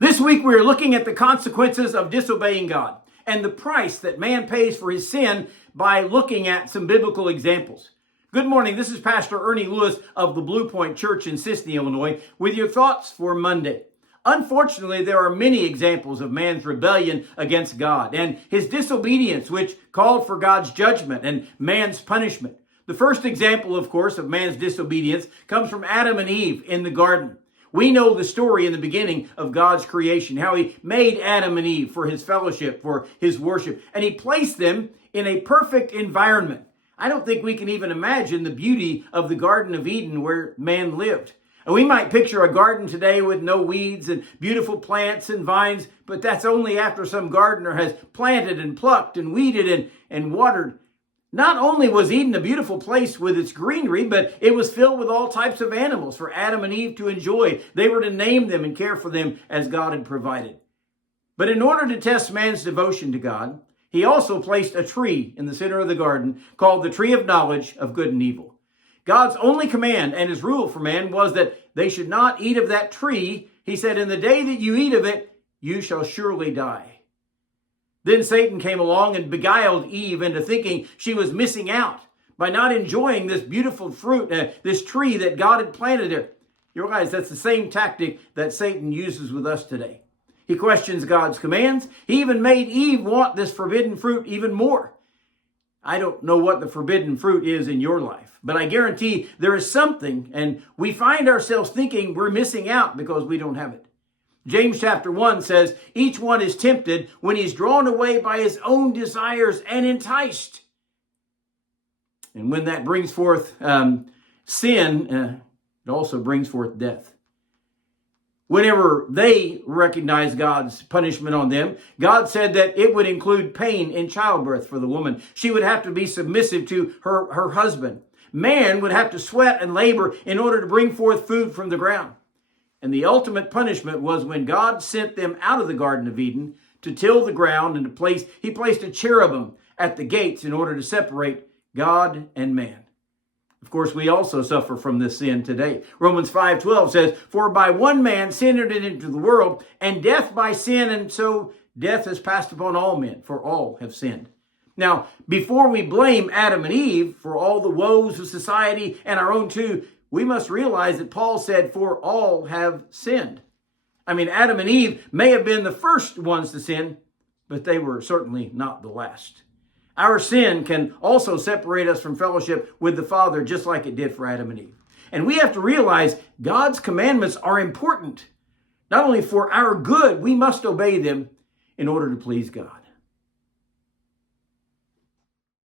This week we are looking at the consequences of disobeying God and the price that man pays for his sin by looking at some biblical examples. Good morning. This is Pastor Ernie Lewis of the Blue Point Church in Sisney, Illinois, with your thoughts for Monday. Unfortunately, there are many examples of man's rebellion against God and his disobedience, which called for God's judgment and man's punishment. The first example, of course, of man's disobedience comes from Adam and Eve in the garden. We know the story in the beginning of God's creation, how he made Adam and Eve for his fellowship, for his worship, and he placed them in a perfect environment. I don't think we can even imagine the beauty of the Garden of Eden where man lived. And we might picture a garden today with no weeds and beautiful plants and vines, but that's only after some gardener has planted and plucked and weeded and watered. Not only was Eden a beautiful place with its greenery, but it was filled with all types of animals for Adam and Eve to enjoy. They were to name them and care for them as God had provided. But in order to test man's devotion to God, he also placed a tree in the center of the garden called the tree of knowledge of good and evil. God's only command and his rule for man was that they should not eat of that tree. He said, "In the day that you eat of it, you shall surely die." Then Satan came along and beguiled Eve into thinking she was missing out by not enjoying this beautiful fruit, this tree that God had planted there. You realize that's the same tactic that Satan uses with us today. He questions God's commands. He even made Eve want this forbidden fruit even more. I don't know what the forbidden fruit is in your life, but I guarantee there is something, and we find ourselves thinking we're missing out because we don't have it. James chapter 1 says, each one is tempted when he's drawn away by his own desires and enticed. And when that brings forth sin, it also brings forth death. Whenever they recognized God's punishment on them, God said that it would include pain in childbirth for the woman. She would have to be submissive to her husband. Man would have to sweat and labor in order to bring forth food from the ground. And the ultimate punishment was when God sent them out of the Garden of Eden to till the ground and he placed a cherubim at the gates in order to separate God and man. Of course, we also suffer from this sin today. Romans 5:12 says, "For by one man sin entered into the world, and death by sin, and so death has passed upon all men, for all have sinned." Now, before we blame Adam and Eve for all the woes of society and our own too, we must realize that Paul said, "For all have sinned." I mean, Adam and Eve may have been the first ones to sin, but they were certainly not the last. Our sin can also separate us from fellowship with the Father, just like it did for Adam and Eve. And we have to realize God's commandments are important. Not only for our good, we must obey them in order to please God.